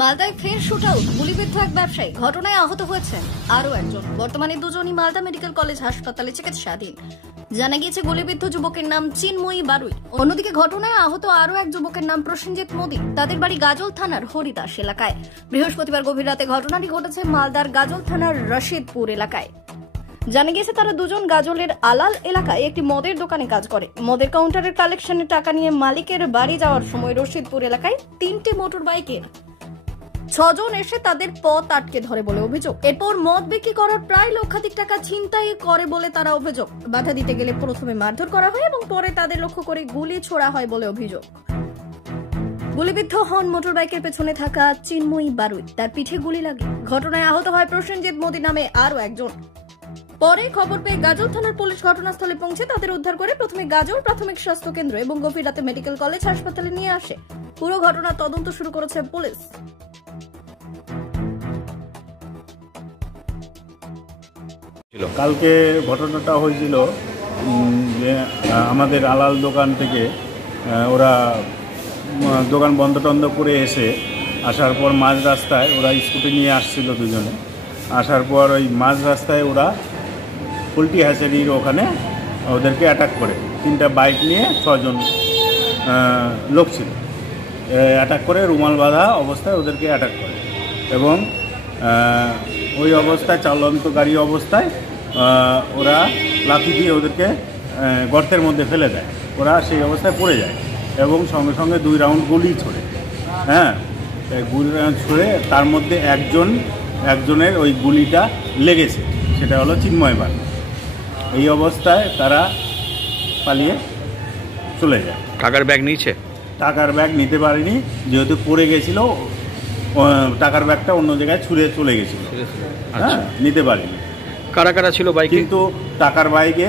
মালদায় ফের shoot out, গুলিবিদ্ধ এক ব্যবসায়ী, ঘটনায় আহত হয়েছেন আরো একজন। বর্তমানে দুজনই মালদা মেডিকেল কলেজ হাসপাতালে চিকিৎসাধীন। জানা গিয়েছে গুলিবিদ্ধ যুবকের নাম চিন্ময়ী বারুই। অন্যদিকে ঘটনায় আহত আরো এক যুবকের নাম প্রসেনজিৎ মোদী। তাদের বাড়ি গাজল থানার হরিদাস এলাকায়। বৃহস্পতিবার গভীর রাতে ঘটনাটি ঘটেছে মালদার গাজল থানার রশিদপুর এলাকায়। জানা গিয়েছে তারা দুজন গাজলের আলাল এলাকায় একটি মদের দোকানে কাজ করে। মদের কাউন্টারের কালেকশনের টাকা নিয়ে মালিকের বাড়ি যাওয়ার সময় রশিদপুর এলাকায় 3টি মোটর বাইকের 6 জন এসে তাদের পথ আটকে ধরে বলে অভিযোগ। এরপর মদ বিক্রি করার প্রায় লক্ষাধিক টাকা ছিনতাই করে বলে তারা অভিযোগ। বাধা দিতে গেলে প্রথমে মারধর করা হয় এবং পরে তাদের লক্ষ্য করে গুলি ছোড়া হয় বলে অভিযোগ। গুলিবিদ্ধ হন মোটর বাইকের পেছনে থাকা চিন্ময়ী বারুই। তার পিঠে গুলি লাগে। ঘটনায় আহত হয় প্রসেনজিৎ মোদী নামে আরো একজন। পরে খবর পেয়ে গাজল থানার পুলিশ ঘটনাস্থলে পৌঁছে তাদের উদ্ধার করে প্রথমে গাজল প্রাথমিক স্বাস্থ্য কেন্দ্র এবং গভীর রাতে মেডিকেল কলেজ হাসপাতালে নিয়ে আসে। পুরো ঘটনার তদন্ত শুরু করেছে পুলিশ। কালকে ঘটনাটা হয়েছিল যে আমাদের আলাল দোকান থেকে ওরা দোকান বন্ধ টন্ধ করে আসার পর মাঝ রাস্তায় ওরা স্কুটি নিয়ে আসছিল দুজনে। আসার পর ওই মাঝ রাস্তায় ওরা পোল্ট্রি হ্যাচারির ওখানে ওদেরকে অ্যাটাক করে। 3টা বাইক নিয়ে 6 জন লোক ছিল। অ্যাটাক করে রুমাল বাঁধা অবস্থায় ওদেরকে অ্যাটাক করে এবং ওই অবস্থায় চালন্ত গাড়ি অবস্থায় ওরা লাথি দিয়ে ওদেরকে গর্তের মধ্যে ফেলে দেয়। ওরা সেই অবস্থায় পড়ে যায় এবং সঙ্গে সঙ্গে 2 রাউন্ড গুলি ছোড়ে। গুলি ছুড়ে তার মধ্যে একজনের ওই গুলিটা লেগেছে, সেটা হলো চিন্ময় বারুই। এই অবস্থায় তারা পালিয়ে চলে যায়। টাকার ব্যাগ নিয়েছে? টাকার ব্যাগ নিতে পারেনি, যেহেতু পড়ে গেছিল। টাকার ব্যাগটা অন্য জায়গায় ছুঁড়ে চলে গেছিল। নিতে পারিনি। কারা কারা ছিল বাইকে? কিন্তু টাকার বাইকে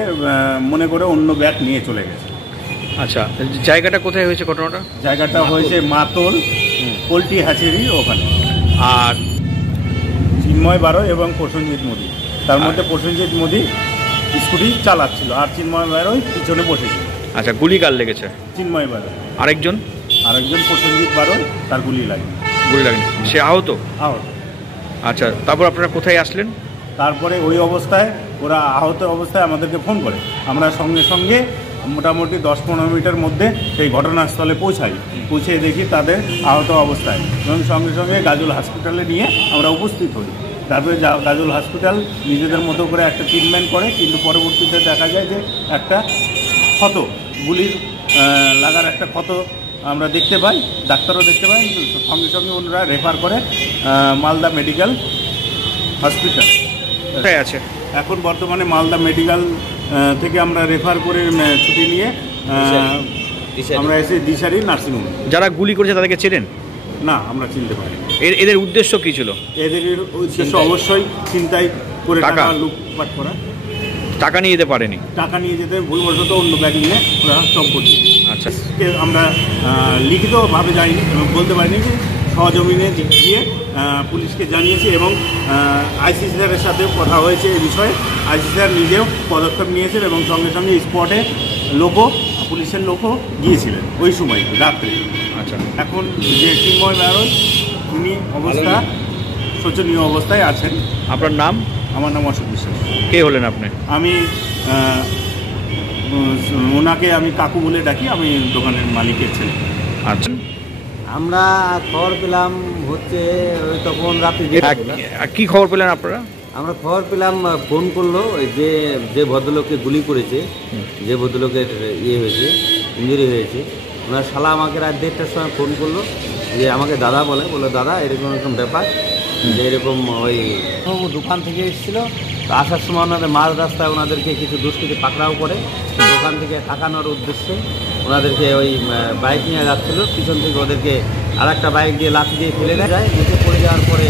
মনে করে অন্য ব্যাগ নিয়ে চলে গেছে। আচ্ছা, জায়গাটা কোথায় হয়েছে ঘটনাটা? জায়গাটা হয়েছে মাতল পোল্ট্রি হ্যাচারির ওখানে। আর চিন্ময় বারুই এবং প্রসেনজিৎ মোদী, তার মধ্যে প্রসেনজিৎ মোদী স্কুটি চালাচ্ছিল আর চিন্ময় বারুই পিছনে বসেছিল। আচ্ছা, গুলি কার লেগেছে? চিন্ময় বারুই। আরেকজন প্রসেনজিৎ বারুই, তার গুলি লাগেনি। গুলি লাগেনি, সে আহত? আহত। আচ্ছা, তারপর আপনারা কোথায় আসলেন? তারপরে ওই অবস্থায় ওরা আহত অবস্থায় আমাদেরকে ফোন করে। আমরা সঙ্গে সঙ্গে মোটামুটি 10-15 মিনিটের মধ্যে সেই ঘটনাস্থলে পৌঁছে দেখি তাদের আহত অবস্থায় এবং সঙ্গে সঙ্গে গাজল হসপিটালে নিয়ে আমরা উপস্থিত হই। তারপরে গাজল হসপিটাল নিজেদের মতো করে একটা ট্রিটমেন্ট করে, কিন্তু পরবর্তীতে দেখা যায় যে একটা ক্ষত, গুলির লাগার একটা ক্ষত আমরা দেখতে পাই, ডাক্তারও দেখতে পাই। সঙ্গে সঙ্গে ওনারা রেফার করে মালদা মেডিকেল হসপিটাল। কোথায় আছে এখন বর্তমানে? মালদা মেডিকেল থেকে আমরা রেফার করে ছুটি নিয়ে আমরা এসে দিশারি নার্সিংহোম। যারা গুলি করেছে তাদেরকে চেনেন? না, আমরা চিনতে পারি। এদের উদ্দেশ্য কি ছিল? এদের উদ্দেশ্য অবশ্যই ছিনতাই করে টাকা লুটপাট করা। টাকা নিয়ে যেতে পারেনি? টাকা নিয়ে যেতে ভুলবশত অন্য ব্যাগ নিয়ে ওরা চম্পট দিয়ে। আচ্ছা, আমরা লিখিতভাবে যাইনি এবং বলতে পারিনি যে সহজমিনে গিয়ে পুলিশকে জানিয়েছি এবং আইসি স্যারের সাথেও কথা হয়েছে এই বিষয়ে। আইসি স্যার নিজেও পদক্ষেপ নিয়েছেন এবং সঙ্গে সঙ্গে স্পটে পুলিশের লোকও গিয়েছিলেন ওই সময় রাত্রে। আচ্ছা, এখন যে চিন্ময় বারুই, উনি অবস্থা শোচনীয় অবস্থায় আছেন। আপনার নাম? আমার নাম অশোক বিশ্বাস। কে হলেন আপনি? আমি ওনাকে আমি কাকু বলে ডাকি, আমি দোকানের মালিকের ছেলে। আচ্ছা, আমরা খবর পেলাম হচ্ছে ওই তখন রাতে। কি খবর পেলেন আপনারা? আমরা খবর পেলাম, ফোন করলো ওই যে ভদ্রলোককে গুলি করেছে, যে ভদ্রলোকের হয়েছে, ইঞ্জুরি হয়েছে, ওনার শালা আমাকে রাত 1:30টার সময় ফোন করলো যে আমাকে দাদা বলে দাদা এরকম এরকম ব্যাপার, যে এরকম ওই দোকান থেকে এসেছিলো। তো আসার সময় ওনাদের মাঝ রাস্তায় ওনাদেরকে কিছু দুষ্কৃতী পাকড়াও করে দোকান থেকে টাকানোর উদ্দেশ্যে ওনাদেরকে ওই বাইক নিয়ে যাচ্ছিল। পিছন থেকে ওদেরকে আর একটা বাইক দিয়ে লাথি দিয়ে ফেলে যায়। নিচে পড়ে যাওয়ার পরে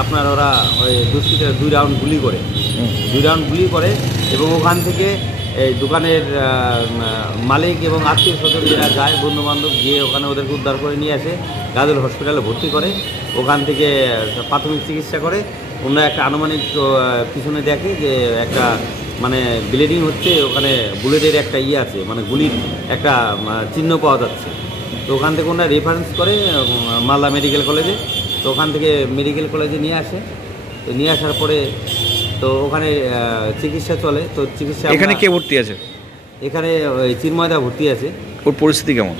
আপনার ওরা ওই দুষ্কৃতীরা 2 রাউন্ড গুলি করে এবং ওখান থেকে এই দোকানের মালিক এবং আত্মীয় স্বজন যারা যায়, বন্ধুবান্ধব, গিয়ে ওখানে ওদেরকে উদ্ধার করে নিয়ে আসে, গাজল হসপিটালে ভর্তি করে। ওখান থেকে প্রাথমিক চিকিৎসা করে। ওনারা একটা আনুমানিক পিছনে দেখে যে একটা মানে ব্লিডিং হচ্ছে, ওখানে বুলেটের একটা আছে, মানে গুলির একটা চিহ্ন পাওয়া যাচ্ছে। তো ওখান থেকে ওনারা রেফারেন্স করে মালদা মেডিকেল কলেজে। তো ওখান থেকে মেডিকেল কলেজে নিয়ে আসে, তো নিয়ে আসার পরে তো ওখানে চিকিৎসা চলে। তো চিকিৎসা এখানে কে ভর্তি আছে? এখানে ওই চিন্ময়দা ভর্তি আছে। ওর পরিস্থিতি কেমন?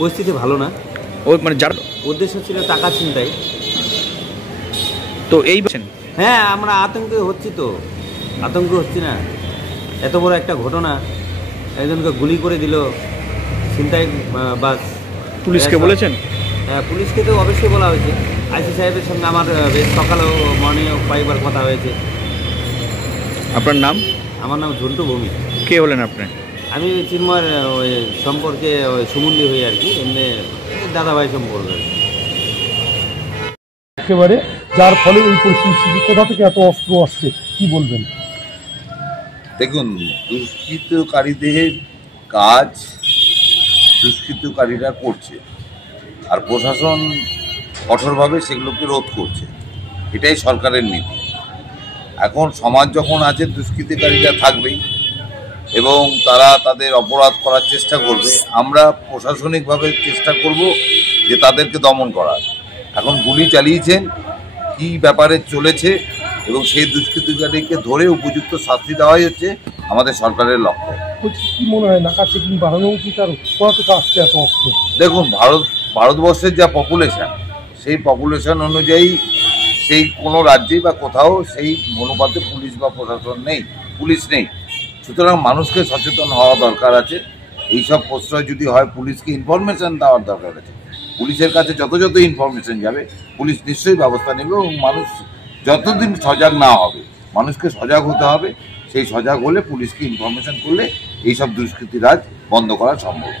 পরিস্থিতি ভালো না। ও মানে যার উদ্দেশ্য ছিল টাকা ছিনতাই। তো এই হ্যাঁ, আমরা আতঙ্কে হচ্ছি, তো আতঙ্ক হচ্ছি না? এত বড় একটা ঘটনা, একজনকে গুলি করে দিল ছিনতাই বাস। পুলিশকে বলেছেন? হ্যাঁ, পুলিশকে তো অবশ্যই বলা হয়েছে। আইসি সাহেবের সঙ্গে আমার বেশ সকালেও মর্নিংও কয়েকবার কথা হয়েছে। আপনার নাম? আমার নাম ঝন্টু ভৌমিক। কে হলেন আপনি? আমি চিন্ময়ের ওই সম্পর্কে ওই সুমন্দি হই আর কি, এমনি দাদাভাই সম্পর্ক। একেবারে যার ফলে এই পরিস্থিতি, কোথা থেকে এত অস্ত্র আসছে কি বলবেন? দেখুন, দুষ্কৃতকারীদের কাজ দুষ্কৃতকারীরা করছে, আর প্রশাসন কঠোরভাবে সেগুলোকে রোধ করছে। এটাই সরকারের নীতি। এখন সমাজ যখন আছে, দুষ্কৃতকারীরা থাকবেই এবং তারা তাদের অপরাধ করার চেষ্টা করবে। আমরা প্রশাসনিকভাবে চেষ্টা করব যে তাদেরকে দমন করার। এখন গুলি চালিয়েছেন, কি ব্যাপারে চলেছে এবং সেই দুষ্কৃতকারীকে ধরে উপযুক্ত শাস্তি দেওয়াই হচ্ছে আমাদের সরকারের লক্ষ্য। কি মনে হয়, নাকা চেকিং বাড়ানো উচিত? আর কোথা থেকে আসছে এত অস্ত্র? দেখুন, ভারতবর্ষের যা পপুলেশন, সেই পপুলেশন অনুযায়ী সেই কোনো রাজ্যে বা কোথাও সেই অনুপাতে পুলিশ বা প্রশাসন নেই, পুলিশ নেই। সুতরাং মানুষকে সচেতন হওয়া দরকার আছে। এইসব প্রশ্রয় যদি হয়, পুলিশকে ইনফরমেশন দেওয়ার দরকার আছে। পুলিশের কাছে যত ইনফরমেশন যাবে, পুলিশ নিশ্চয়ই ব্যবস্থা নেবে এবং মানুষ যতদিন সজাগ না হবে, মানুষকে সজাগ হতে হবে। সেই সজাগ হলে, পুলিশকে ইনফরমেশন করলে এইসব দুষ্কৃতি রাজ বন্ধ করা সম্ভব।